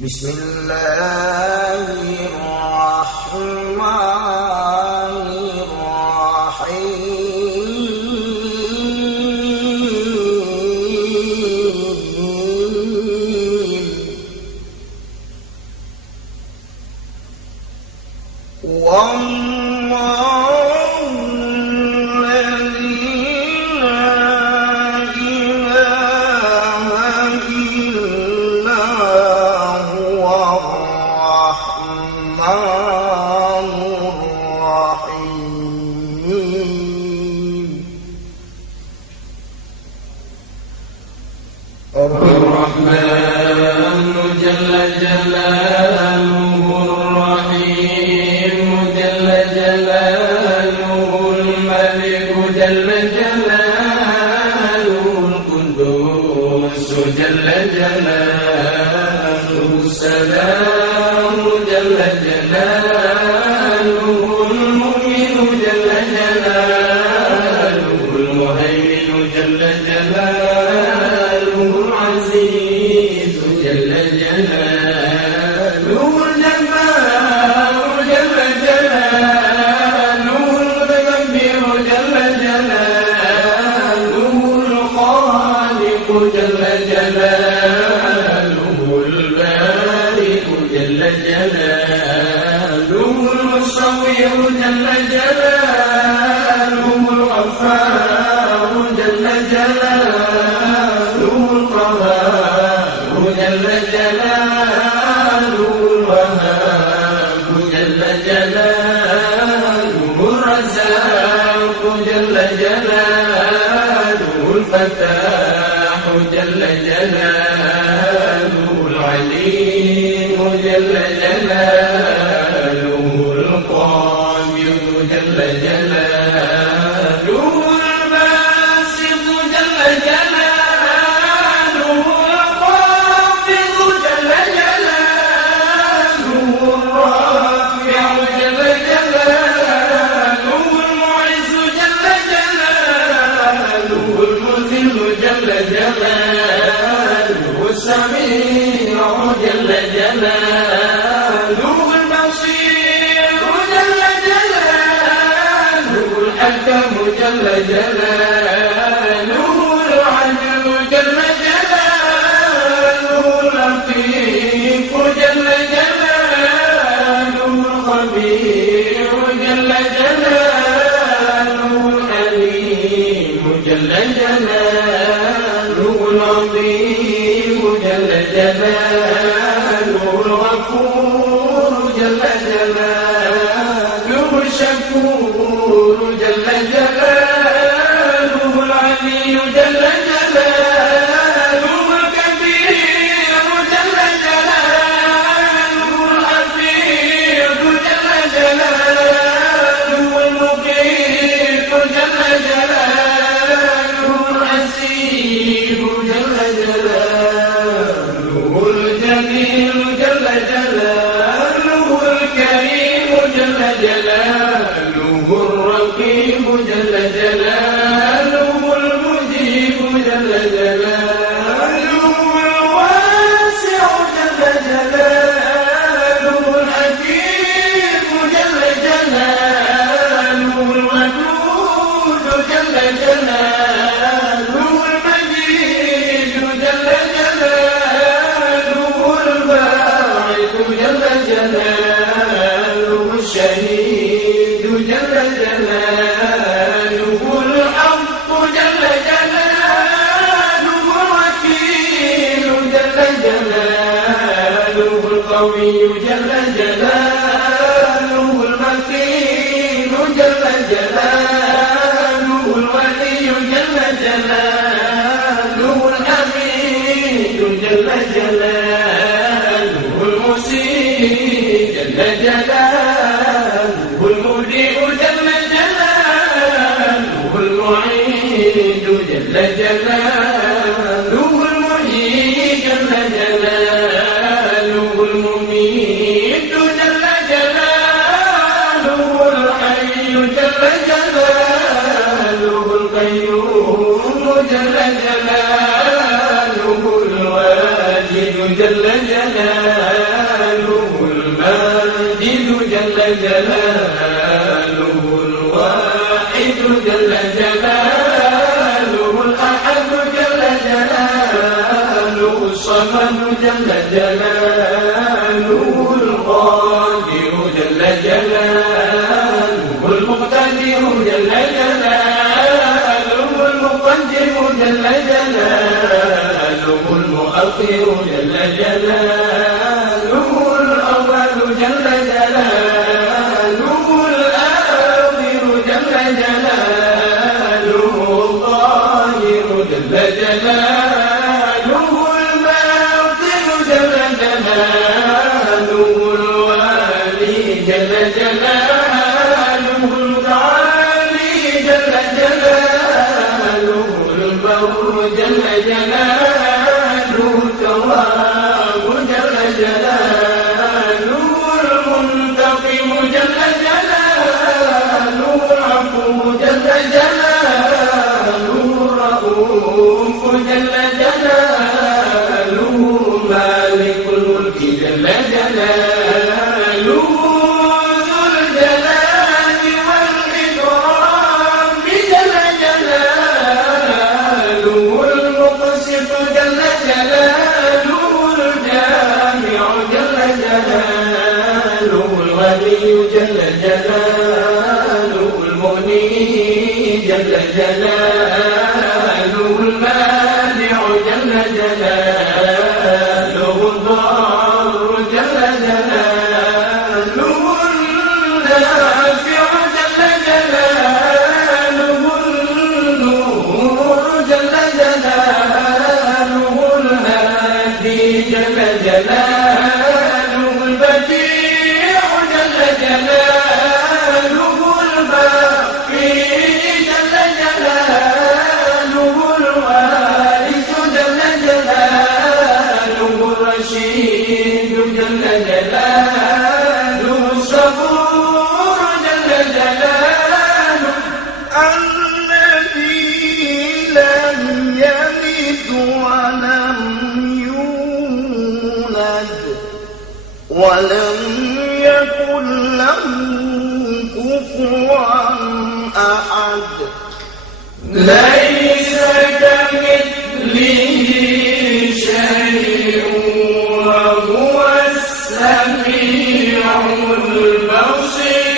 بسم الله الرحمن الرحيم والله الذي لا إله إلا هو الرحمن الرحيم الرحمن جل جلاله الرحيم جل جلاله الملك جل جلاله القدوس جل جلاله السلام جل جلاله المؤمن جل جلاله المهيمن جل جلاله العزيز جل جلاله الجبار جل جلاله المتكبر جل جلاله الخالق جل جلاله البارئ جل جلاله المصور جل جلاله الغفار جل جلاله القهار جل جلاله الوهاب جل جلاله الرزاق جل جلاله الفتاح جل جلاله العليم جل جلاله القادر جل جلاله الباسط جل جلاله الخافض جل جلاله الرافع جل جلاله المعز جل جلاله المذل جل جلاله السميع جل جلاله البصير جل جلاله الحكم جل جلاله العدل جل جلاله اللطيف جل جلاله الخبير جل جلاله الحليم جل جلاله العظيم جل جلاله الغفور جل جلاله الشكور جل جلاله العلي جل جلاله الكبير جل جلاله الحفيظ جل جلاله المقيت جل جلاله الحسيب جل جلاله الجميل جل جلاله الكريم جل جلاله الرقيب جل جلاله المجيب جل جلاله الواسع جل جلاله الحكيم جل جلاله الودود جل جلاله المجيد جل جلاله الباعث جل جلاله الشهيد جل جلاله الحق جل جلاله الوكيل جل جلاله القوي جل جلاله المتين جل جلاله الولي جل جلاله الحميد جل جلاله المسيء جل جلاله المبدئ جل جلاله المعيد جل جلاله المحيي جل جلاله جل جلاله الماجد جل جلاله الواحد جل جلاله الأحد جل جلاله الصمد جل جلاله القادر جل جلاله المقتدر جل جلاله المقدم جل جلاله المؤخر جل جلاله الأول جل جلاله الآخر جل جلاله الظاهر جل جلاله الباطن جل جلاله الوالي جل جلاله العالي جل جلاله البر جل جلاله التواب جل جلاله المنتقم جل جلاله العفو جل جلاله الرؤوف جل جلاله مالك الملك جل جلاله ذو الجلال والإكرام جل جلاله المقسط جل جلاله الجامع جل جلاله الغني جل جلاله المغني جل جلاله المانع جل جلاله الضار جل جلاله النافع جل جلاله النور جل جلاله الهادي جل جلاله البديع جل جلاله الباقي جل جلاله الوارث جل جلاله الرشيد جل جلاله الصبور جل جلاله الذي لم يلد ولم يولد ولم يكن له كفوا أحد ليس كمثله شيء وهو السميع البصير